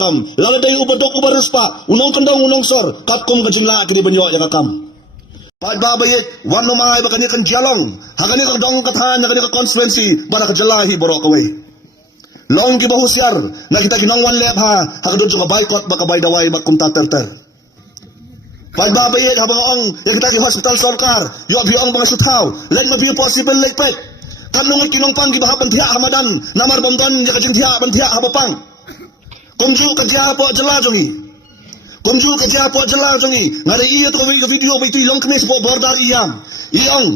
kam lala day ubadok ubarus pa unong kandang unong sor katkom ka jingla kini banyo ya kam pat babayit wan no mai ba kani kan jalong hagani ka dong kathan hagani ka constituency bara ka jalahi borok away long ki bahusyar na kita ginong wan lep ha hagado ka boycott baka bay daway bak kumta terter pat babayit habang ong ya kita ki hospital sarkar yo biong mga sutaw let ma be possible like pet kanong kinong pang gibahaban tiya hamadan namar bomdan ya ka jing tiya ban tiya habapang kumju ka tiya po jala jongi kumju ka tiya po jala jongi ngare iya to video bai ti long knes po bordar iyam iyong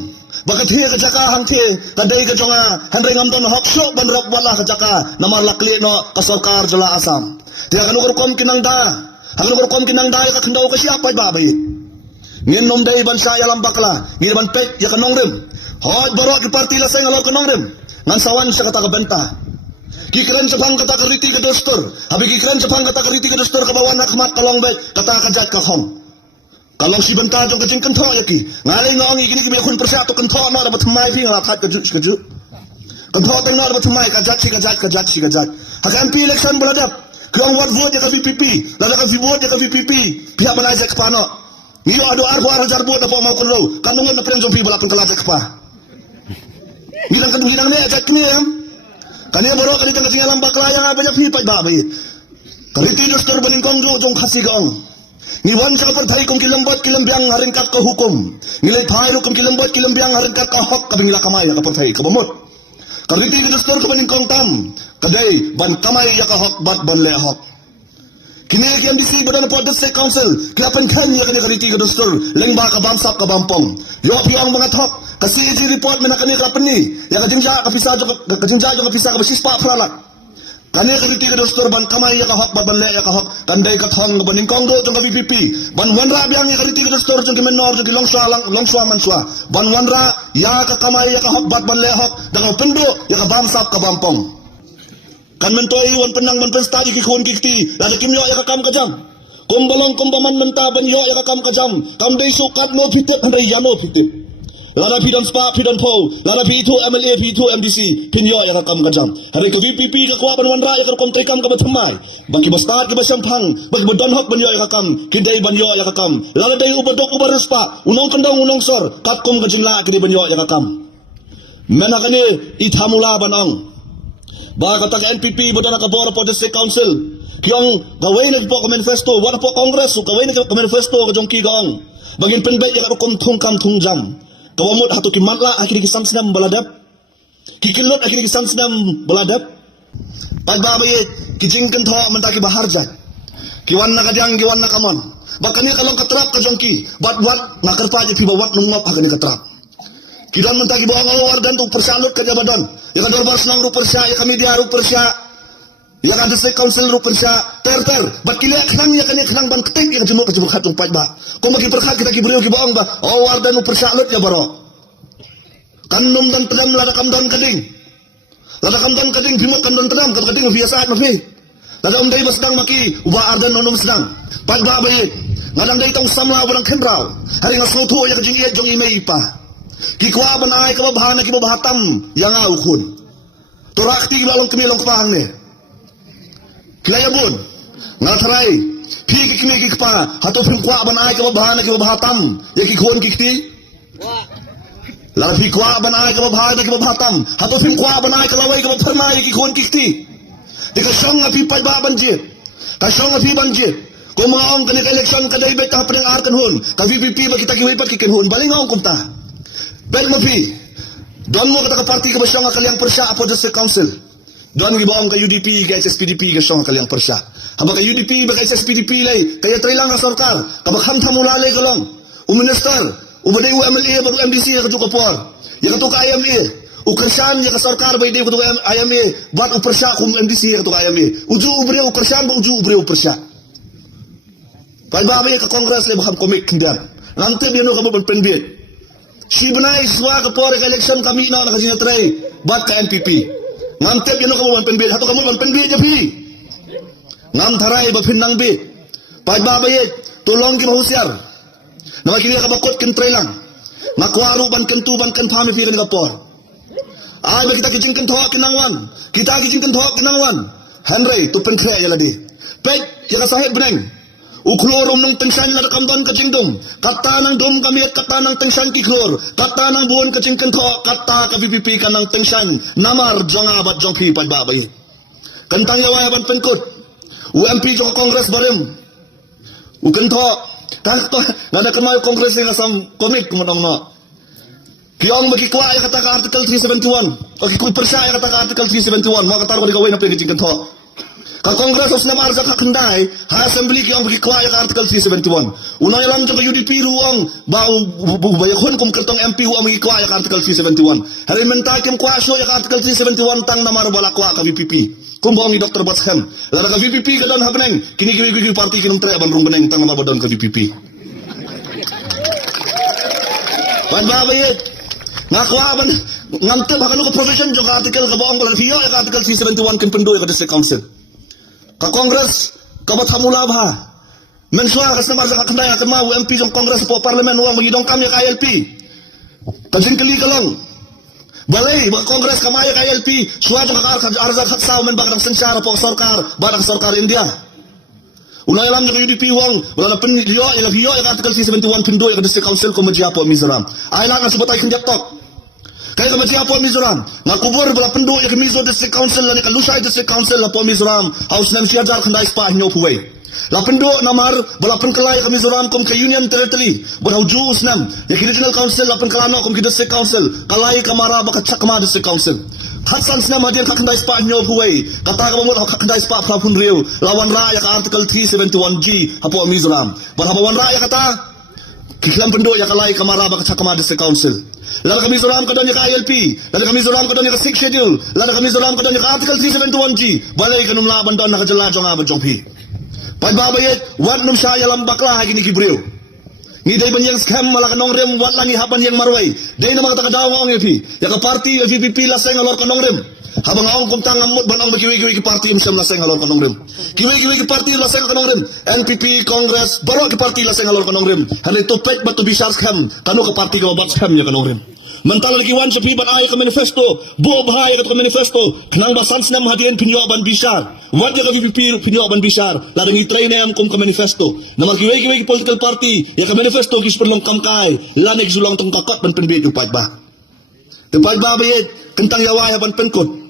bakat hiya ka jaka hangke kadai ka jonga hanre ngamdon hoksho ban rap wala ka jaka namar lakli no ka sarkar jala asam tiya kanong kom kinang da kanong kom kinang da ka kandaw ka siya pa babay ngin nom dai ban sa yalam bakla ngin ban pek ya kanong rim hod baro ki parti la sing alaw kanong rim ngan sawan sa kata ka benta kikran sa pang kata kariti ka dostor habi kikran sa pang kata kariti ka dostor kabawan hakmat kalong bay kata kajat ka khong kalong si benta jong kajing kentho yaki ngalay ngong igini kimi kun persa to kentho no dapat mai fi ngalakat kaju kentho teng no dapat mai kajat hakan pi election beladap kong wat vote ka VPP lada ka vote ka VPP pihak banai jak pano ni ado arbo arjar bo da po mal konro kanungan na pren jong pi balakon kala jak pa gidang ne jak ni kaniya baro kani tang tingalang bakla yang banyak fi pai babai kaliti dostor balingkong jo jong khasi gaong ni wan sa partai kong kilambot kilambiang haringkat ka hukum nilai phairu kong kilambot kilambiang haringkat ka hok kabingla kamay ka partai ka bamot kaliti dostor ka balingkong tam kadai ban kamay ya ka hok bat ban le hok kini kiam disi badan po district council kiapan kanya kani kaliti dostor lengba ka bamsap ka bampong yo piang mga thok kasi iji report mena kani kapani ya kajingja kapisa jo kapisa ka basis pa pralak kani kaliti ka dostor ban kamay ya ka hok ban le ya ka hok tandai ka thong baning kong do jong ka VPP ban wanra biang ya kaliti ka dostor jong ki menor jong ki longswa manswa ban wanra ya ka kamay ya ka hok ban le hok dang pendo ya ka bamsap ka bampong kan mentoi wan penang ban pensta ki khon kikti la kim yo ya ka kam ka jam kumbalong kumbaman menta ban yo ya ka kam ka jam kam dei sukat no fitet handai yano fitet lada pidon spa pidon po lada pi itu MLA pi itu MDC pin yo ya ka kam ka jam hari ko VPP ka kwa ban wanra ya ka kom tekam ka bathamai baki bastar ki basampang baki badon hok ban yo ya ka kam kidai ban yo ya ka kam lada dei ubadok ubarus pa unong kandang unong sor katkom ka jingla kini ban yo ya ka kam mena kani ithamula banong ba kata ka NPP bodan ka bor po district council kyong gaway na po ka manifesto wala po congress gaway na ka manifesto ka jong kigaong bagin penbay ya ka kom thung kam thung jam kawamot hato ki matla akhir ki samsnam baladap kikilot akhir ki samsnam baladap pagbabay kijing kentho mentaki baharja kiwan na kadang kiwan na kamon bakani kalong katrap ka jong ki wat nakarpa ji pi bawat nungop hakani katrap kidan mentaki boang awar dan tu persalut ka jabadan ya ka dorbar senang ru persya ya ka media ru persya ya ka district council ru persya ter bat kili khnang ya kani khnang ban keting ya jemu ka jemu khatung pai ba ko bagi perkhat kita ki beriu ki boang ba awar dan ru persalut ya baro kanum dan tedam lada kam dan kading bimot kam dan tedam ka kading biasa ma fi lada dai basdang maki uba ardan nonum sedang pat ba bayit ngadang dai tong samla barang khenrau hari ngasutu ya ka jing ye jong imei pa kikwa banai ka babhana ki babahatam yang au khun torakti ki lalong kemi long pang ne klayabun ngatrai phi ki kimi ki pa hato phim kwa banai ka babhana ki babahatam ya ki khun kikti la phi kwa banai ka babhana ki babahatam hato phim kwa banai ka lawai ka babharma ya ki khun kikti dika song api pai ba banjit ka song api banjit ko mga ong kani election ka dai bet ta padang arkan hun ka VPP ba kita ki wipat ki ken hun baling ong kumta bel mapi don mo kata ka parti ka basyang kaliang persya apo district council don gibaong ka UDP ka SSPDP ka syang kaliang persya haba ka UDP ba ka SSPDP lay kaya trilang ka sarkar ka bakham thamulale kalong minister ubadai MLA baru MDC ka tu kapor ya ka tu ka IMA ukersan ya ka sarkar ba ide ka tu IMA bat upersya kum MDC ka tu ka IMA uju ubre ukersan ba uju ubre upersya pai ba ka kongres le bakham komik kindan nanti biano ka ban penbit si benai swa ke por election kami na nakasinya try bat ka NPP ngantep yano kamu ban penbit hato kamu ban penbit je pi ngam tharai ba phinnang bi pai ba bayet tolong ki mahusyar nama kini ka bakot ken try lang makwaru ban kentu ban ken phame fi kan ka por ai kita kijing ken thok kinangwan kita kijing ken thok kinangwan Henry tu pen khre ya ladi Pek, ya kasahit beneng. Uklorom nung tengsan la kamdon kajingdom. Kata nang dom kami at kata nang tengsan kiklor. Kata nang buon kajing kento. Kata ka VPP ka nang tengsan. Namar jong abat jong pipad babay. Kentang yaway aban penkut. UMP jong kongres barim. Ukento. Kakto. Nada kemayo kongres ni kasam komik kumanong no. Kiyong magkikwa ay kata ka article 371. O kikuy persya ay kata ka article 371. Mga kataro ko di gawin na pinagkajing kento. Ka-Kongres os namar sa kakanday, ha-assembly kiyang magkikwaya ka Article 371. Unay lang dyan ka UDP ruang, bayakon kung kartong MP huwang magkikwaya ka Article 371. Harin mentay kiyang kwasyo ka Article 371 tang namar balakwa ka VPP. Kung buong ni Dr. Batskhem. Lara ka VPP ka doon habaneng, kinigiwig party kinong tre, abanrong baneng tang namar ba doon ka VPP. Pagbabayit, ngakwa ban, ngamtib hakalo ka provision dyan ka Article ka buong balang hiyo ka Article 371 kimpendoy ka District Council. Ka-Kongres, kabat hamula ba? Menswa, kas naman sa kakanday, akan mga UMP sa Kongres po Parliament, huwag magidong kami ka ILP. Kajingkali ka lang. Balay, mga Kongres, kamaya ka ILP, suwa sa kakar-arzak hatsaw, men baka ng sensyara po sarkar, baka ng sarkar India. Unay alam niyo kayo UDP huwang, wala na piniliyo, ilaghiyo, yung Article 371, pindoy, yung District Council, kumadya po, Mizoram. Ay lang, nasubotay kandiyatok. Kaya kamadya po Mizoram, nga kubur bala pendo ya Mizo District Council la ni Kalusay District Council la po Mizoram, House nam siya jar kanday spa hinyo puway. La pendo namar bala penkalay ka Mizoram kum ka Union Territory, bala hujus nam, ya Regional Council la penkalano kum ki District Council, kalay kamara baka chakma District Council. Hatsans na madir ka kanday spa hinyo puway, kata ka mo ka kanday spa pra punriyo, lawan raya ka Article 371G hapo Mizoram. Bala hawan raya kata kiklam pendo ya kalay kamara baka chakma District Council. Lala kami Mizoram ka doon yung ILP, lala kami Mizoram ka doon yung 6th schedule, lala kami Mizoram ka doon yung Article 371G, balay ka nung laban doon nakadyaladyo nga ba jong pi. Pagbabayit, wat nung siya yalang bakla hagi ni Gibril. Ngiday ban yang scam malaka nong rem, wat lang ihapan yang marway. Day na mga takadawa ang ILP, yaka party VPP laseng alor ka nong rem. Habang akong kumtang amot ban ang magiwi-giwi ki party imsam laseng alor ka nong rem. Giwi-giwi ki party laseng ka nong rem. NPP Congress, baro ki party laseng alor ka nong rem. Hanay tupet ba to be scam, kano ka party ka mabat scam ya ka nong rem. Mantala kiwan sa piban ay ka manifesto, buo bahaya ka manifesto, kanang basans na mahadian pinyoban bisar. Wad ka VPP pinyoban bisar, ladang i-try na kung ka manifesto. Na magkiway-kiway political party, ya ka manifesto kisperlong kamkay, lanig sulang tong kakot ban penbid upad ba. Tepad ba bayit, kentang yawaya ban penkot.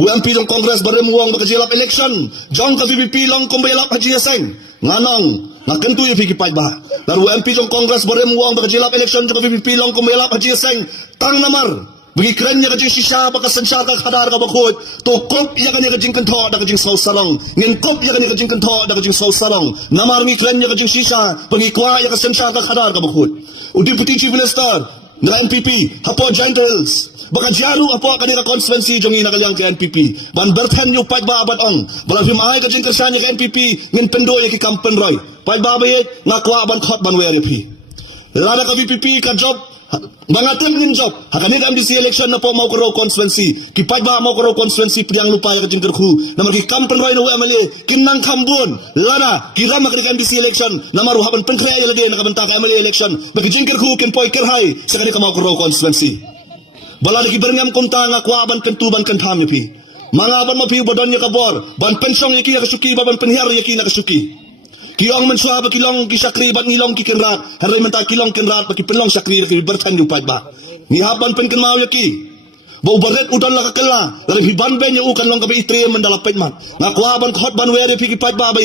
UMP ng Congress barimuang makajilap election, jong ka VPP lang kung bayalap haji yaseng. Nganong, nakentu yung fikipay ba? Lalu UMP ng Congress barimuang makajilap election, jong ka VPP lang kung bayalap haji yaseng. Tang namar, bagi keren niya kajing sisya, baka sensya ka kadar ka bakot, to kop iya kanya kajing kanto, da kajing saw salong. Ngin kop iya kanya kajing kanto, da kajing saw salong. Namar ngi keren niya kajing sisya, bagi kwa iya ka sensya ka kadar ka bakot. O Deputy Chief Minister, na NPP, hapo Generals, baka jaru apo kanina constituency jong inagalang ke NPP ban berthen yu pad ba abad ong bala himay ka jing kersanya ke NPP ngin pendoy ki kampen roy pad ba bayet ngakwa ban khot ban WRP lada ka VPP ka job mga tem ngin job hakani ka MDC election na po mau ko constituency ki pad ba mau ko constituency priang lupa ka jing kerku na magi kampen roy no MLA kinang kambun lada ki ram ka MDC election na maru haban penkrea lagi na kabanta ka MLA election bagi jing kerku kin poy kerhai sakani ka mau ko constituency bala lagi berngam kumta nga kwaban kentuban kentam pi mga ban mapiu bodon nya kabor ban pensong yaki nakasuki ban penhiar yaki nakasuki kiong menswa ba kilong kisakri ban nilong kikenrat haray menta kilong kenrat ba kipelong sakri ki bertan yu pad ba ni haban pen kenmau yaki bau baret udan la kakela dari hiban ben yu kan long kabe itre mendalapet man nga kwaban khot ban were pi ki pad ba ba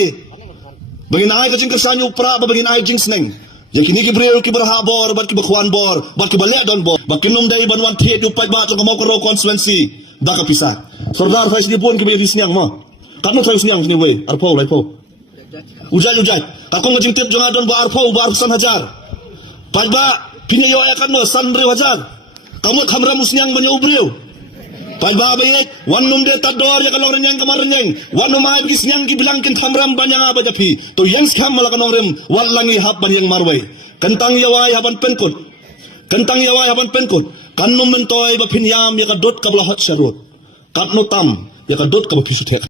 bagin ay ka jing kersanyo pra ba bagin ay jing sneng yang kini kibreo ki berhabor bat ki bakwan bor bat ki balek don bor bat kinum dai ban wan the du pat ba to mau ko constituency da ka pisah sordar fais ni pun ki be disniang mo kanu fais niang ni we arpo lai po ujai ka ko ngajing tip jonga don ba arpo ba arsan hajar pat ba pinayo akan mo san re hajar kamu khamra musniang banyo ubreo pat ba bayek wan num de tador ya kalong renyang kamarin yang wan num ay bigis niang ki bilang kin khamram banyang ba japi to yang skam mala kanong rem walangi hap banyang marway kentang yaway haban penkot kanum mentoy ba pinyam ya kadot ka blahat syarut katno tam ya kadot ka ba pisutek